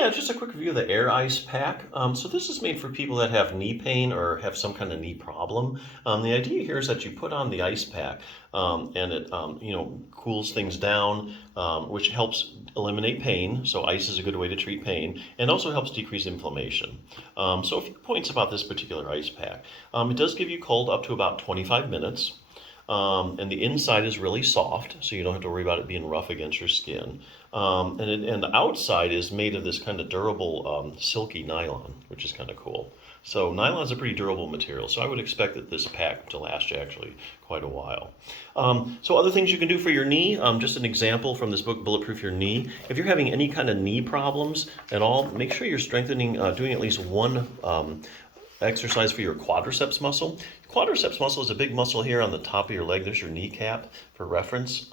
Yeah, just a quick review of the Air Ice Pack. So this is made for people that have knee pain or have some kind of knee problem. The idea here is that you put on the ice pack, and it cools things down, which helps eliminate pain. So ice is a good way to treat pain, and also helps decrease inflammation. So a few points about this particular ice pack. It does give you cold up to about 25 minutes. And the inside is really soft, so you don't have to worry about it being rough against your skin. And the outside is made of this kind of durable, silky nylon, which is kind of cool. So nylon is a pretty durable material, so I would expect that this pack to last you actually quite a while. So other things you can do for your knee, just an example from this book, Bulletproof Your Knee. If you're having any kind of knee problems at all, make sure you're strengthening, doing at least one exercise for your quadriceps muscle. Quadriceps muscle is a big muscle here on the top of your leg. There's your kneecap for reference.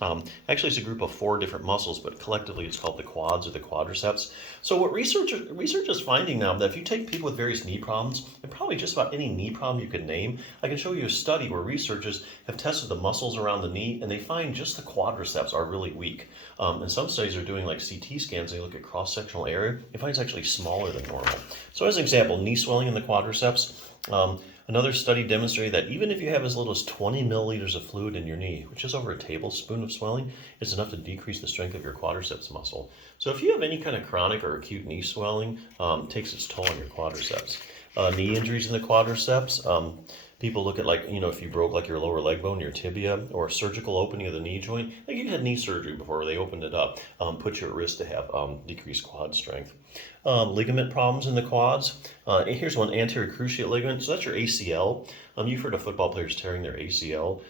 Actually, it's a group of 4 different muscles, but collectively it's called the quads or the quadriceps. So what research is finding now that if you take people with various knee problems, and probably just about any knee problem you could name, I can show you a study where researchers have tested the muscles around the knee, and they find just the quadriceps are really weak. And some studies are doing like CT scans. They look at cross-sectional area. They find it's actually smaller than normal. So as an example, knee swelling in the quadriceps. Another study demonstrated that even if you have as little as 20 milliliters of fluid in your knee, which is over a tablespoon of swelling, it's enough to decrease the strength of your quadriceps muscle. So if you have any kind of chronic or acute knee swelling, it takes its toll on your quadriceps. Knee injuries in the quadriceps, people look at if you broke like your lower leg bone, your tibia, or a surgical opening of the knee joint, like you had knee surgery before they opened it up, put you at risk to have decreased quad strength. Ligament problems in the quads. Here's one, anterior cruciate ligament. So that's your ACL. You've heard of football players tearing their ACL.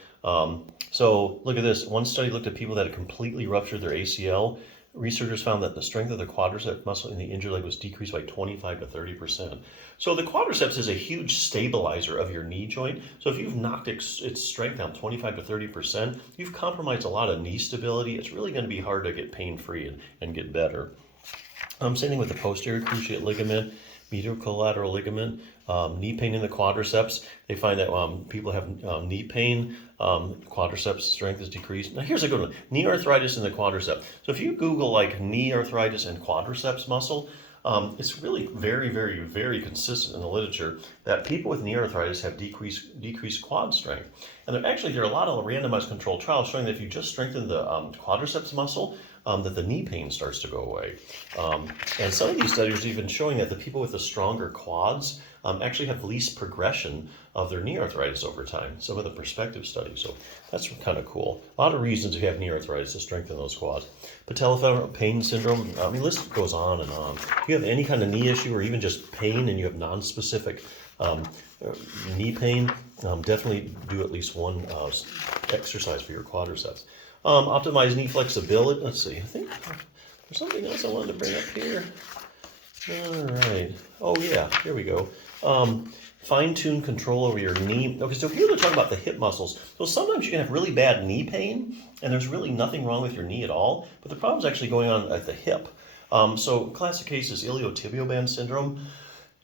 So look at this. One study looked at people that had completely ruptured their ACL. Researchers found that the strength of the quadricep muscle in the injured leg was decreased by 25 to 30%. So the quadriceps is a huge stabilizer of your knee joint. So if you've knocked its strength down 25 to 30%, you've compromised a lot of knee stability. It's really going to be hard to get pain-free and get better. Same thing with the posterior cruciate ligament, medial collateral ligament, knee pain in the quadriceps. They find that people have knee pain, quadriceps strength is decreased. Now here's a good one, knee arthritis in the quadricep. So if you Google like knee arthritis and quadriceps muscle, it's really very, very, very consistent in the literature that people with knee arthritis have decreased quad strength. And there are a lot of randomized controlled trials showing that if you just strengthen the quadriceps muscle, that the knee pain starts to go away. And some of these studies are even showing that the people with the stronger quads actually have least progression of their knee arthritis over time. Some of the prospective studies. So that's kind of cool. A lot of reasons to have knee arthritis to strengthen those quads. Patellofemoral pain syndrome. List goes on and on. If you have any kind of knee issue or even just pain and you have non-specific knee pain, definitely do at least one exercise for your quadriceps. Optimize knee flexibility. Let's see. I think there's something else I wanted to bring up here. All right. Oh, yeah. Here we go. Fine-tune control over your knee. Okay, so here they're talking about the hip muscles. So sometimes you can have really bad knee pain, and there's really nothing wrong with your knee at all, but the problem's actually going on at the hip. So classic case is iliotibial band syndrome.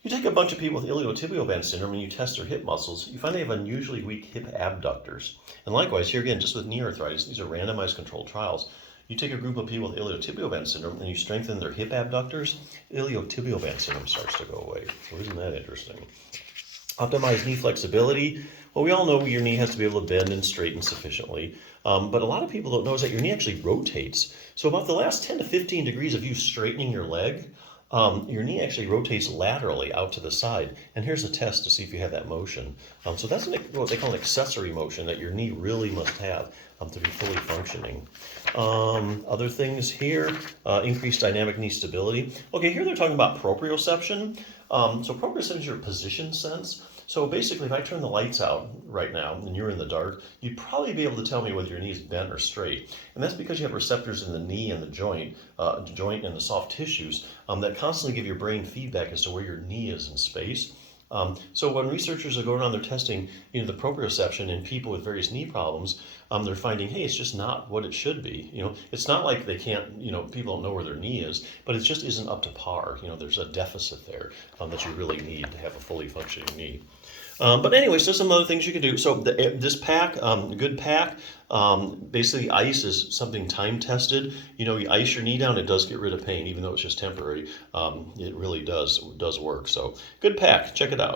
You take a bunch of people with iliotibial band syndrome and you test their hip muscles, you find they have unusually weak hip abductors. And likewise, here again, just with knee arthritis, these are randomized controlled trials. You take a group of people with iliotibial band syndrome and you strengthen their hip abductors, iliotibial band syndrome starts to go away. So isn't that interesting? Optimize knee flexibility. Well, we all know your knee has to be able to bend and straighten sufficiently, but a lot of people don't know is that your knee actually rotates. So about the last 10 to 15 degrees of you straightening your leg, your knee actually rotates laterally out to the side. And here's a test to see if you have that motion. So that's what they call an accessory motion that your knee really must have to be fully functioning. Other things here, increased dynamic knee stability. Okay, here they're talking about proprioception. So proprioception is your position sense. So basically, if I turn the lights out right now and you're in the dark, you'd probably be able to tell me whether your knee is bent or straight. And that's because you have receptors in the knee and the joint and the soft tissues that constantly give your brain feedback as to where your knee is in space. So when researchers are going on, they're testing the proprioception in people with various knee problems, they're finding, hey, it's just not what it should be. It's not like they can't, people don't know where their knee is, but it just isn't up to par. There's a deficit there that you really need to have a fully functioning knee. But anyways, there's some other things you can do. So this pack, good pack, basically ice is something time tested. You ice your knee down, it does get rid of pain, even though it's just temporary. It really does work. So good pack, check it out.